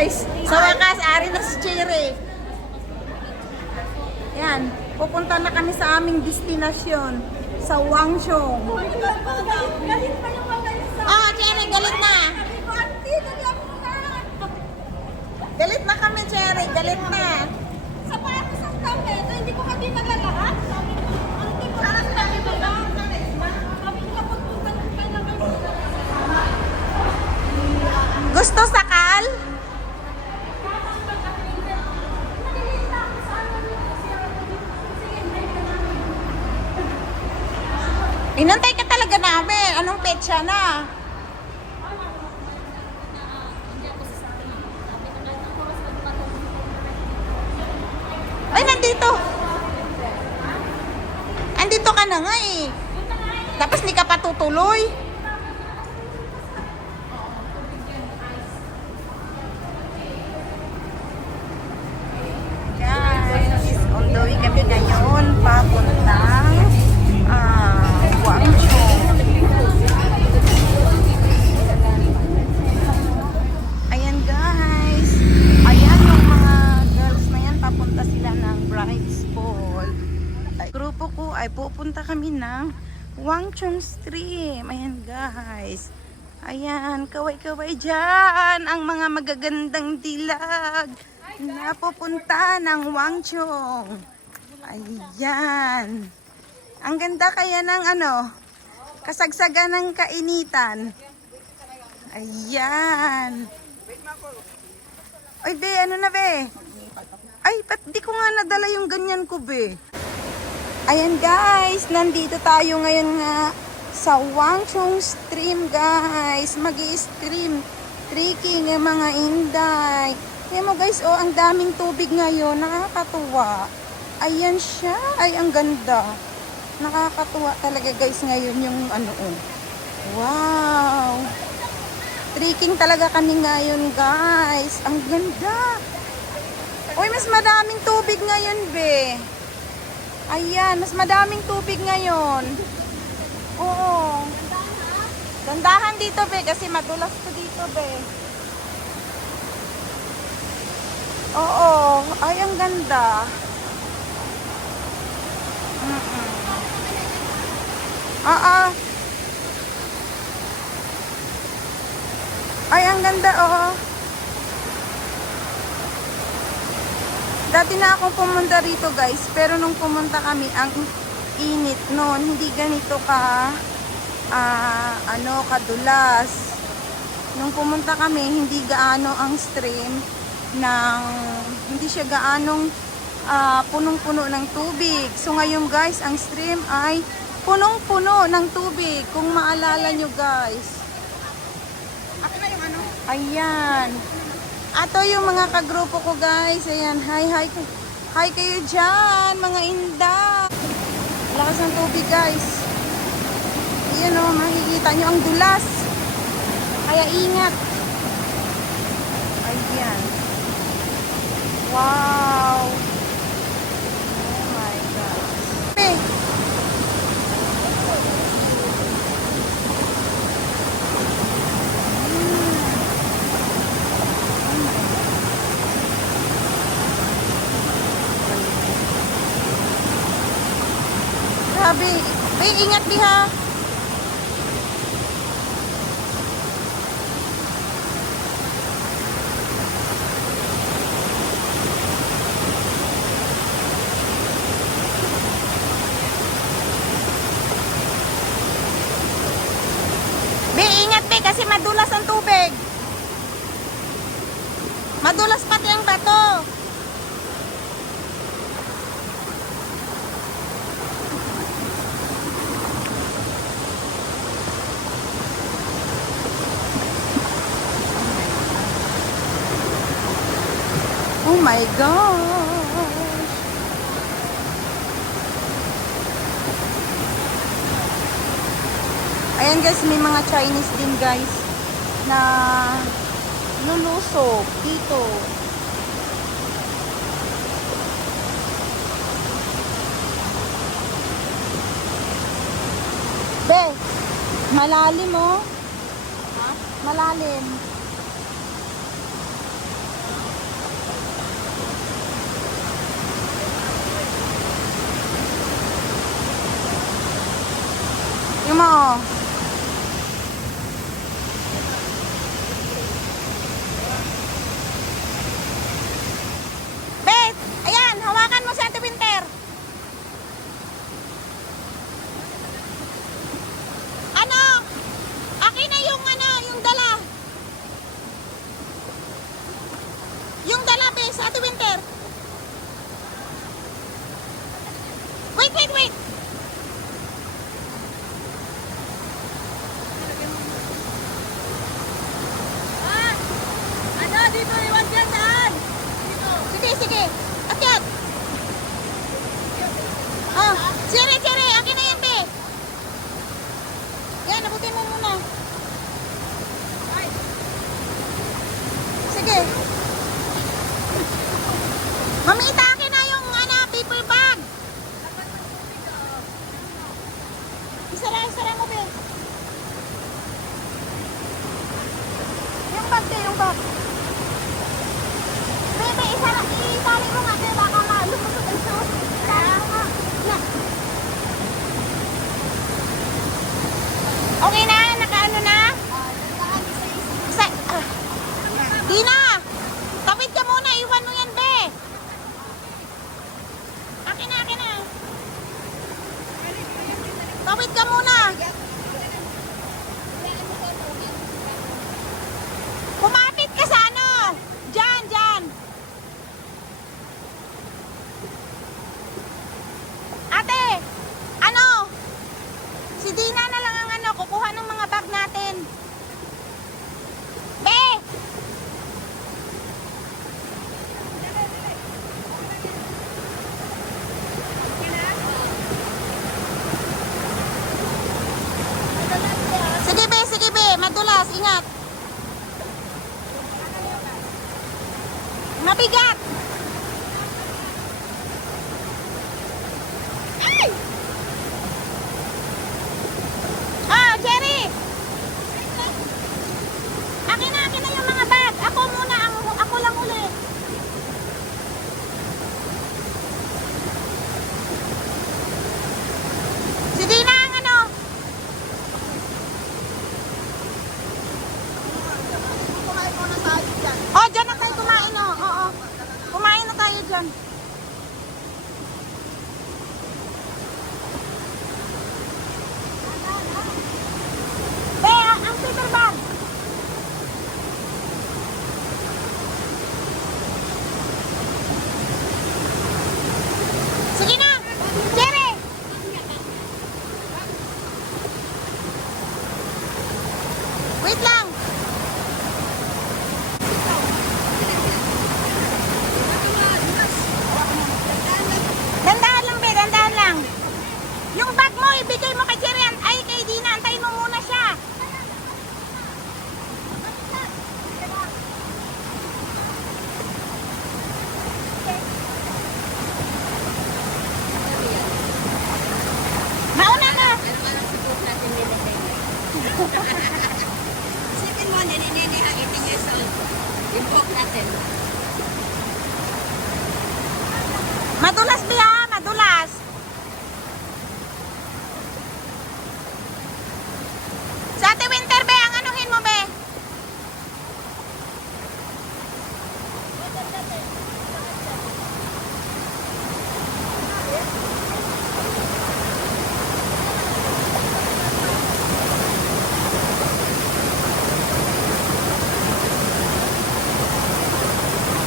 guys, sa wakas, ari na si Cherry. Yan, pupunta na kami sa aming destinasyon, sa Wangchong. Ah, Cherry, galit na. Galit na kami, Cherry, galit na. Sapatos ang kami, hindi ko kami maglalakad. Ang tipo na kami maglalakad. Kami napunta ng kailangan. Gusto sakal? Inantay ka talaga namin. Anong petsa na? Ay, nandito. Andito ka na nga eh. Tapos hindi ka pa tutuloy. Guys, on the way kami ngayon papuntang Guangzhou. Ayan guys. Ayan yung mga girls na yan. Papunta sila ng Brights Fall. Grupo ko ay pupunta kami ng Wangchong Stream. Ayan guys. Ayan, kaway-kaway dyan. Ang mga magagandang dilag na pupunta ng Wangchong. Ayan. Ang ganda kaya ng kasagsagan ng kainitan. Ayan. Ay, be, ano na, be? Ay, ba't di ko nga nadala yung ganyan ko, be? Ayan, guys. Nandito tayo ngayon nga sa Wangchong Stream, guys. Mag-i-stream trekking yung mga inday. Ayan mo, guys, oh, ang daming tubig ngayon. Nakakatuwa. Ayan siya. Ay, ang ganda. Nakakatuwa talaga, guys, ngayon yung oh. Wow. Trekking talaga kami ngayon, guys. Ang ganda. Uy, mas madaming tubig ngayon, be. Ayan, mas madaming tubig ngayon. Oo. Dandahan dito, be, kasi madulas ko dito, be. Oo. Ay, ang ganda. Ay, ang ganda, oh. Dati na akong pumunta rito, guys. Pero nung pumunta kami, ang init noon. Hindi ganito kadulas. Nung pumunta kami, hindi gaano ang stream hindi siya gaanong punong-puno ng tubig. So ngayon, guys, ang stream ay punong-puno ng tubig. Kung maalala nyo, guys. Ayan. Ato yung mga kagrupo ko, guys. Ayan. Hi kayo dyan, mga inda. Lakas ng tubig, guys. Ayan o, makikita nyo ang dulas. Kaya ingat. Ayan. Wow. Oh my God. Hey. Grabe. Be, ingat diha. Be, ingat be kasi madulas ang tubig. Madulas pati ang bato. Oh my gosh. Ayan guys, may mga Chinese din guys na lulusog dito. Be, malalim oh. Ha? Malalim. sa Ate Winter. Wait, wait, wait. Ah! Ano? Dito, iwan dyan, daan! Dito. Sige, sige. Akyat. Oh, Chere, Chere. Akin na yan, be. Yan, abutin mo muna. Ay! Sige. Mamita, akin na yung paper bag. Isara mo, be. Yung bag, be, yung bag. Bebe, itali mo nga, bebe, baka malumusot ang suot. Itali mo nga. Na. Okay na? Nakaano na? Isa, di na! Tapit ka muna, iwan mo yan, be! Akin na, akin na! Tapit ka muna! Kumapit ka sa ano? Diyan, diyan! Ate! Ano? Si Dina na lang ang kukuha ng mga bag natin. Be! Sige be, madulas, ingat. Mabigat. Ay! Ah, Cherry! Akin na yung mga bag. Ako muna, ako lang uli. Si Dina ang Kumain muna tayo dyan. Oh, dyan na tayo kumain, oh. Oo. Kumain na tayo dyan. Be, ang paper bag. Sige na. Cherry. Wait lang. Dandahan lang, be. Dandahan lang. Yung bag mo, ibigay mo kay Cherry. Ay, kay Dina. Antayin mo muna siya. Mauna na. Isipin mo, nini ang 18 years old. Impok natin. Madulas, be, ha? Madulas. Sa Ate Winter, be, ang anuhin mo, be?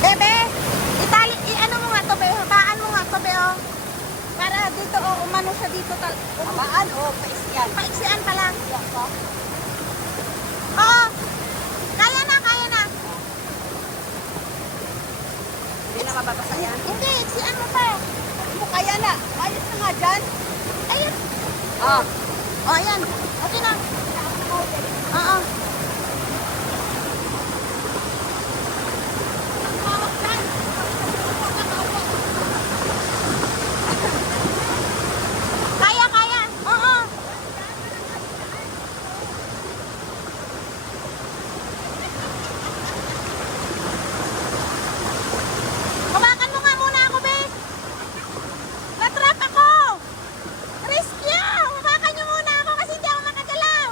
Bebe, ano mo nga to, be? Habaan mo nga to, be, oh. Para dito, oh, umano siya dito. Abaan o paisyan? Paiksian pa lang. Yan po. Oo. Kaya na, kaya na. Hindi na mababasa yan. Hindi, iksian mo pa. Mo kaya na. Ayos na nga dyan. Ayun. Oh. Oh, ayan. Okay na. Oo. Kaya, kaya. Oo. Hawakan mo nga muna ako, be. Natrap ako. Rescue! Hawakan niyo muna ako kasi hindi ako makagalaw.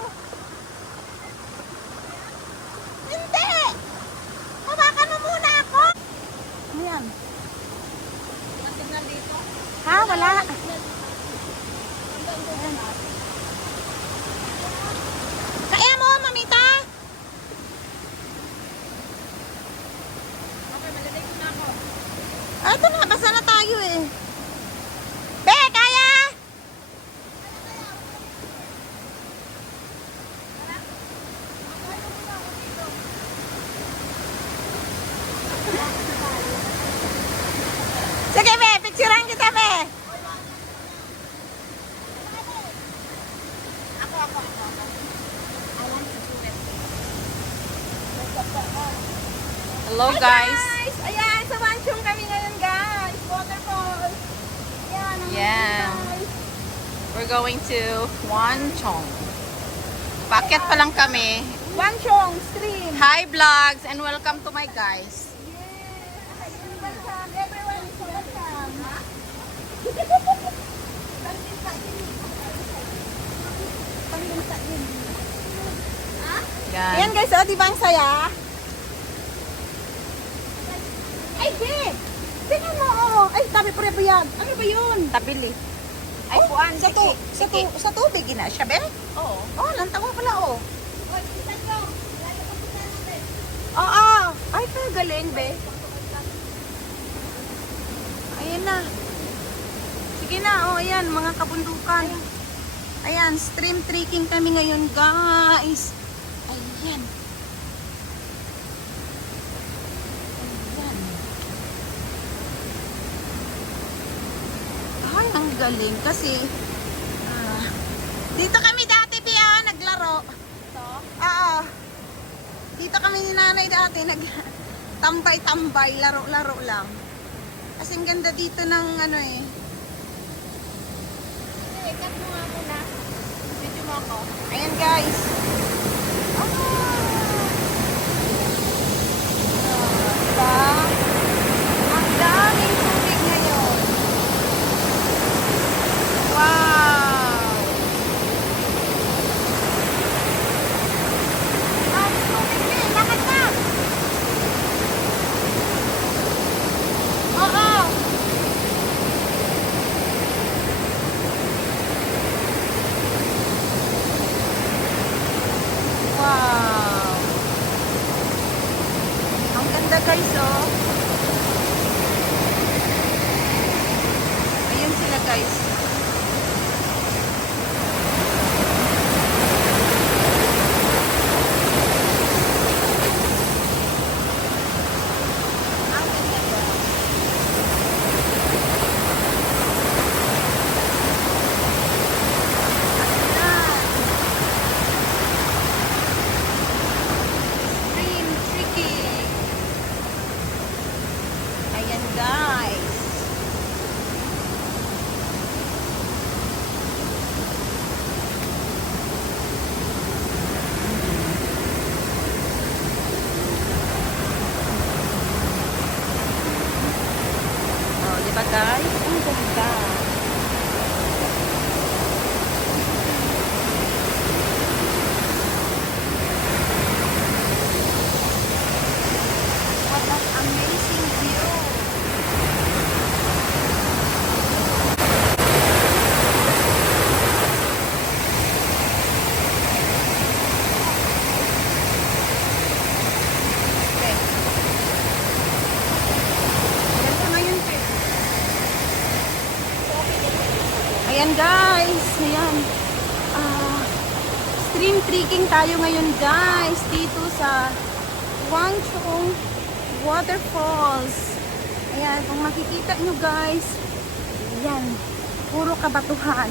Eto na, basa na tayo eh. Be, kaya? Sige, be, picturean kita, be. Hello guys. Ayan, sa Wanchong kami ngayon guys. Waterfall. Ayan, ang Yeah. guys. We're going to Wanchong. Paket pa lang kami. Wanchong Stream. Hi vlogs and welcome to my guys. Welcome. Everyone is welcome. Yan. Ayan guys, oh, di ba ang saya? Ay, babe! Tingnan mo, oh. Ay, tabi pre ba yan? Ano ba yun? Tabili. Ay, puan. Sa tubig na siya, be? Oo. Oh, lantang mo pala, oh. Oo. Ay, galing, be. Ayan na. Sige na, oh, ayan, mga kabundukan. Ayan, stream trekking kami ngayon, guys. Ayan. Ayan. Ay, ang galing kasi dito kami dati, Pia, naglaro. Ito? Oo. Dito kami ni nanay dati, nag-tambay-tambay, laro-laro lang. Kasi ang ganda dito ng ano eh. Cut mo nga muna. Video mo ako. Ayan guys. Diba? Ang daming tubig ngayon. Wow! Ang tubig na, lakad na! Oo! Wow! Ang ganda guys, oh. Ayun sila guys. Ang ganda guys. Stream tricky. Ayan guys. Oh, di ba guys? Ang ganda. What an amazing view. Okay. Ganda ngayon, Pe. Ayan guys, ayan. Stream trekking tayo ngayon guys dito sa Wanchong Waterfalls. Ayan, kung makikita nyo guys, ayan, puro kabatuhan.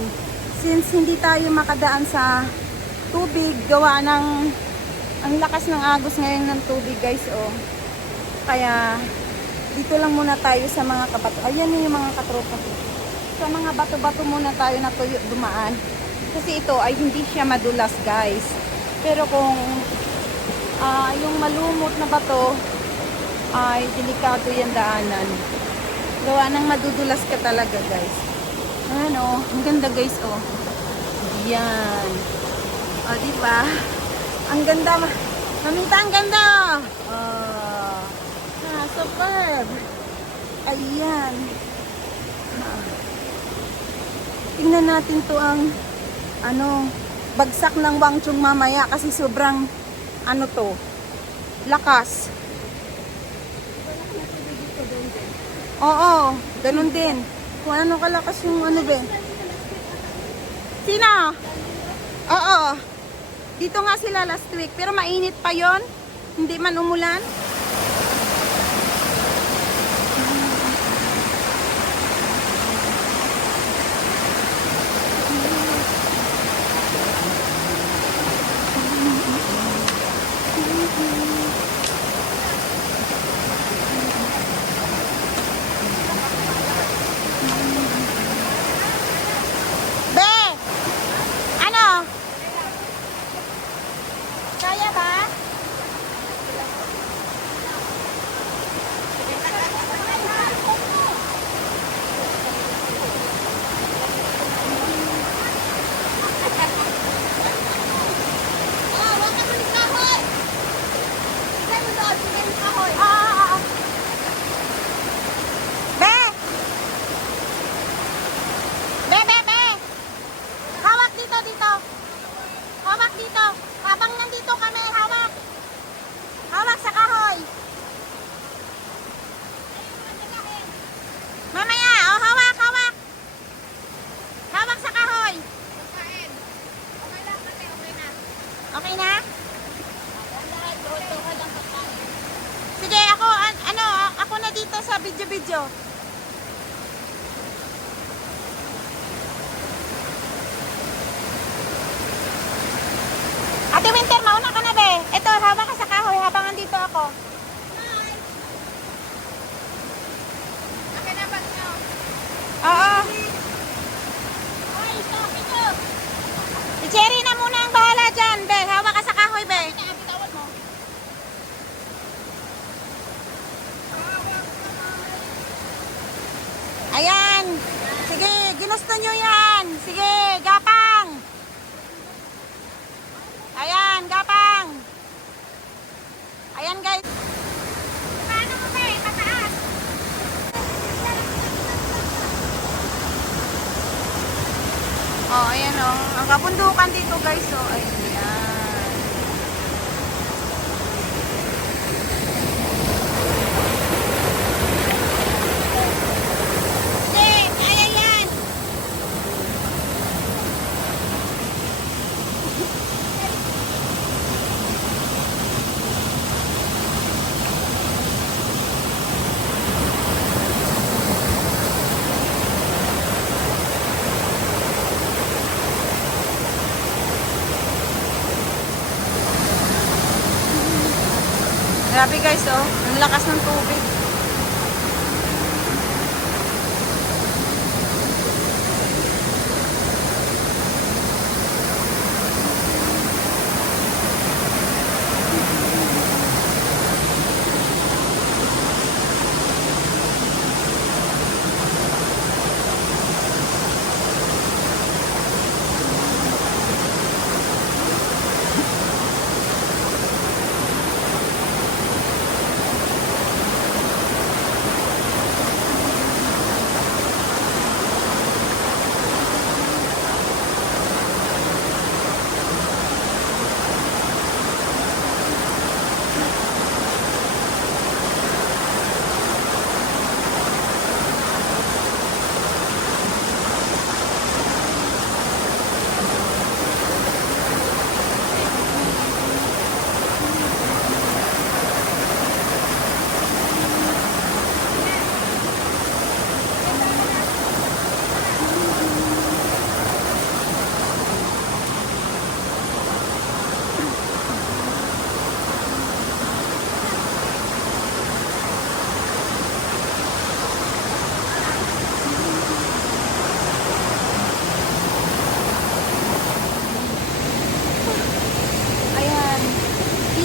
Since hindi tayo makadaan sa tubig, gawa ng ang lakas ng agos ngayon ng tubig guys, oh. Kaya dito lang muna tayo sa mga kabato. Ayan yung mga katropa ko. Sa mga bato-bato muna tayo na tuyo dumaan. Kasi ito ay hindi siya madulas guys. Pero kung yung malumot na bato ay delikado yung daanan. Gawa ng madudulas ka talaga guys. Ano, ang ganda guys, oh. Yan. O, diba? Ang ganda. Mamita, ang ganda. Superb. Ayan. Tingnan natin to ang bagsak ng Wanchong mamaya kasi sobrang lakas. Oo, ganun din. Kung ano kalakas yung ano be. Sino? Oo. Dito nga sila last week. Pero mainit pa yon. Hindi man umulan. Be! Ano? Kaya ba? Be! Be! Hawak dito. Hawak dito. Habang nandito kami, hawak. Hawak sa kahoy. Mamaya, hawak. Hawak sa kahoy. Okay na? Sige, ako na dito sa video. Ate Winter, mauna ka na be. Ito, hawak ka sa kahoy habang andito ako. Oo. Si Cherry na muna ang bahala dyan, be. Hawak ka sa kahoy, be. Ayan. Sige, ginusto nyo yan. Sige, gapang. Ayan, gapang. Ayan, guys. Paano mo ba pataas? Oh, ayan oh. Ang kabundukan dito, guys. Oh, ayan. Sige, kaya yan. Grabe guys, oh. Ang lakas ng tubig.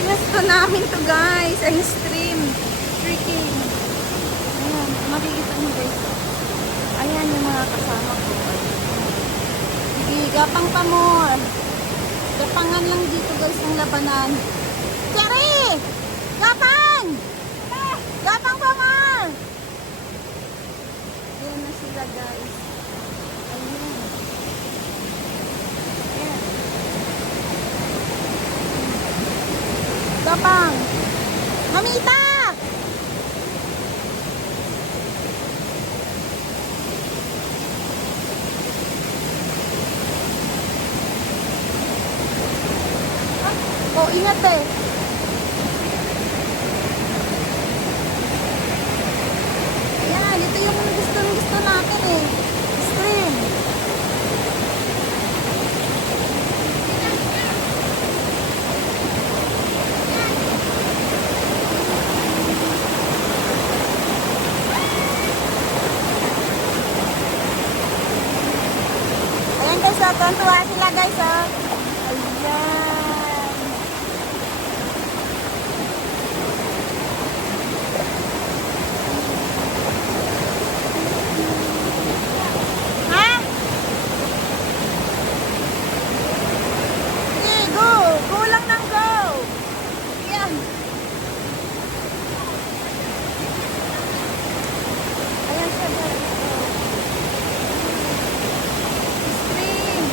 Gusto namin to guys, ang stream. Freaking. Ayan, makikita nyo guys. Ayan yung mga kasama ko. Sige, gapang pa more. Gapangan lang dito guys ang labanan. Cherry! Gapang! Gapang pa more! Ayan na sila guys. Ayan. Ayan. Gapang! Mamita! oh. Tuwan-tuwa sila guys, oh. Ayan. Ha? Sige, go. Go lang ng go. Ayan. Ayan siya guys. Stream.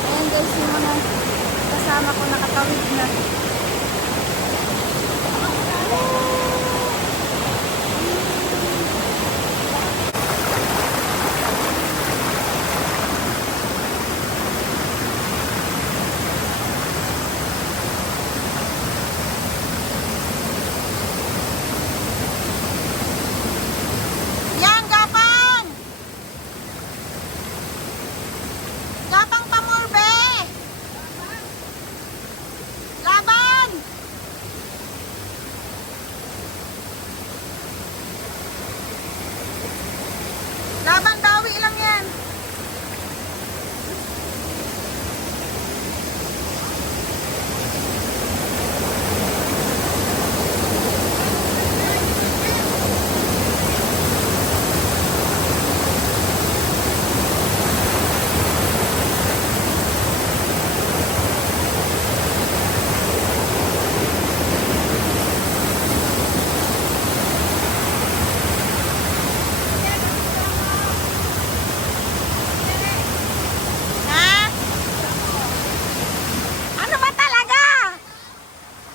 Ayan guys, yung mga kasama ko nakatawid na. Yan, gapang! Gapang pamurbe! Laban! Laban, bawi lang yan. Ha? Ano ba talaga?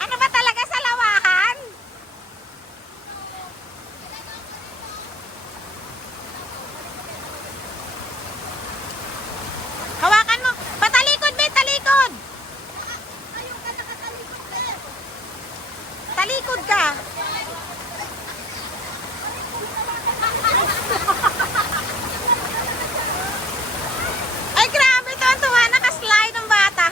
Ano ba talaga sa lawahan? Hawakan mo. Patalikod, be, talikod. Talikod ka. Ay, grabe to. Ang tuwa, nakaslide ng bata.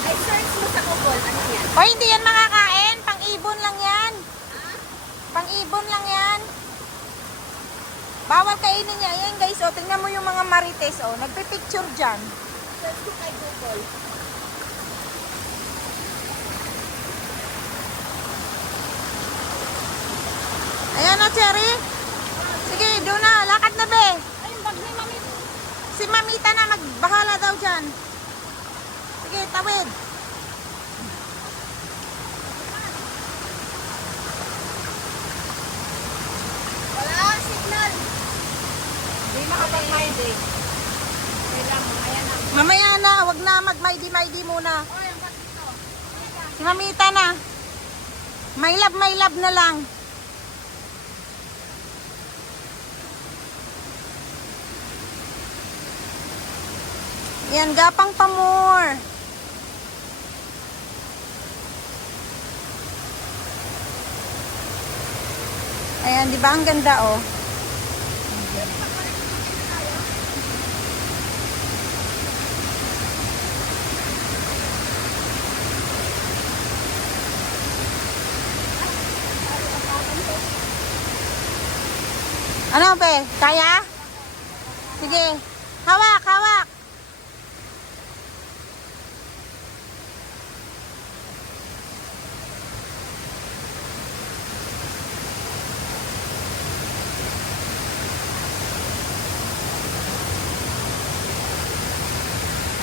Ay, search mo sa Google. Ano yan? O, hindi yan makakain. Pang-ibon lang yan. Pang-ibon lang yan. Bawal kainin niya. Ayan guys, o, tingnan mo yung mga marites, o. Nagpipicture dyan. Search mo kay Google. Ayan o, Cherry. Sige, doon na. Lakad na, be. Ay, yung bag ni Mami. Si Mamita na, magbahala daw dyan. Sige, tawid. Wala, signal. Hindi makapag-mind eh. Wait lang, ayan na. Mamaya na, wag na mag-mighty-mighty muna. Oh, yung bag dito. Si Mamita na. My love na lang. Yan, gapang pamor. Ayan, di ba ang ganda, oh. Ano, be? Kaya? Sige. Hawak, hawak.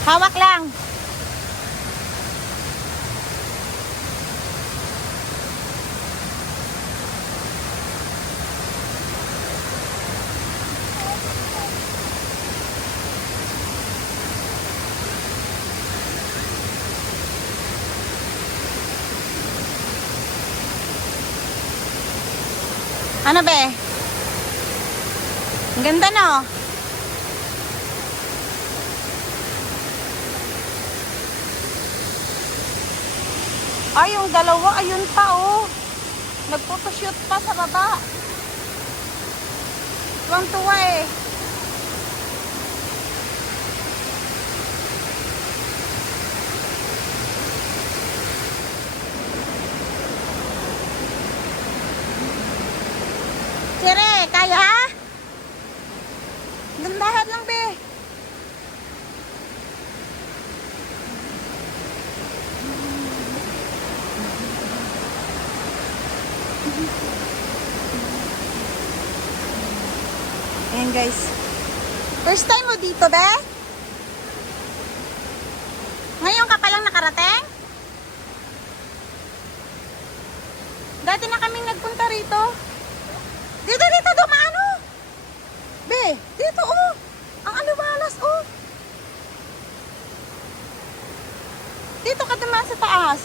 Hawak lang. Ano, be? Ang ganda, no? Ay, yung dalawa, ayun pa, oh. Nagphotoshoot pa sa baba. Tuwang-tuwa eh. Sire, kaya? Gandahan lang, be. Ayan guys. First time mo dito, be? Ngayon ka palang nakarating? Dati na kaming nagpunta rito. Dito, dumaan oh. Be, dito oh. Ang aliwalas oh. Dito ka dumaan sa taas.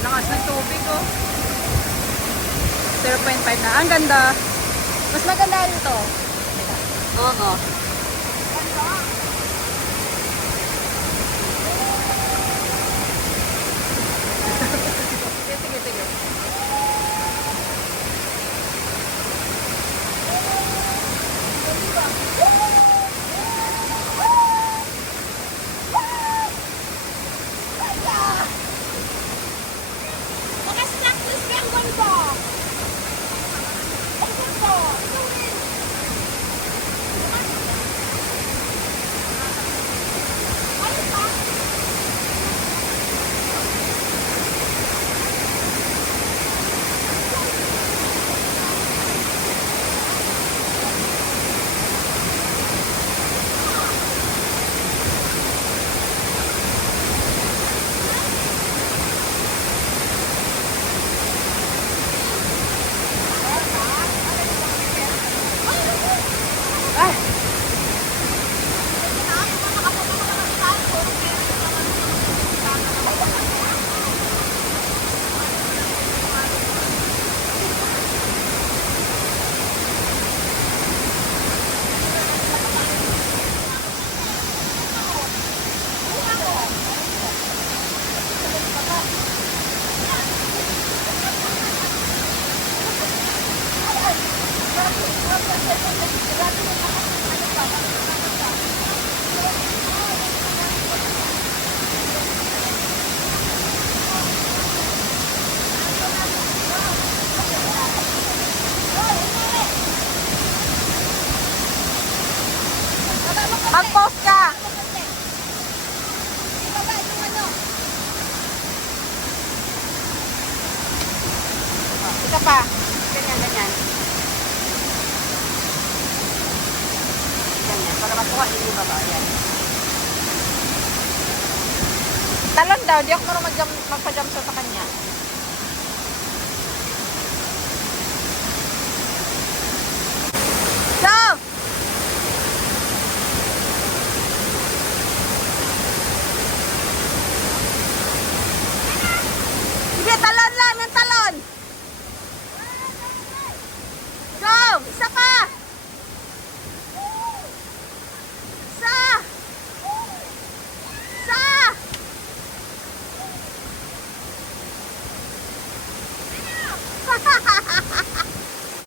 Lakas ng tubig oh. 0.5 na. Ang ganda. Mas maganda dito. Oo. Sige. Naka-practice ka ang ganda. Ang ganda. Ano pa? Ay, mag-post ka. Ibaba yung ano. Ito pa. Ganyan. Ganyan. Para matuwa yung baba. Yan. Talon daw. Di ako marunong magpa-jump sa kanya.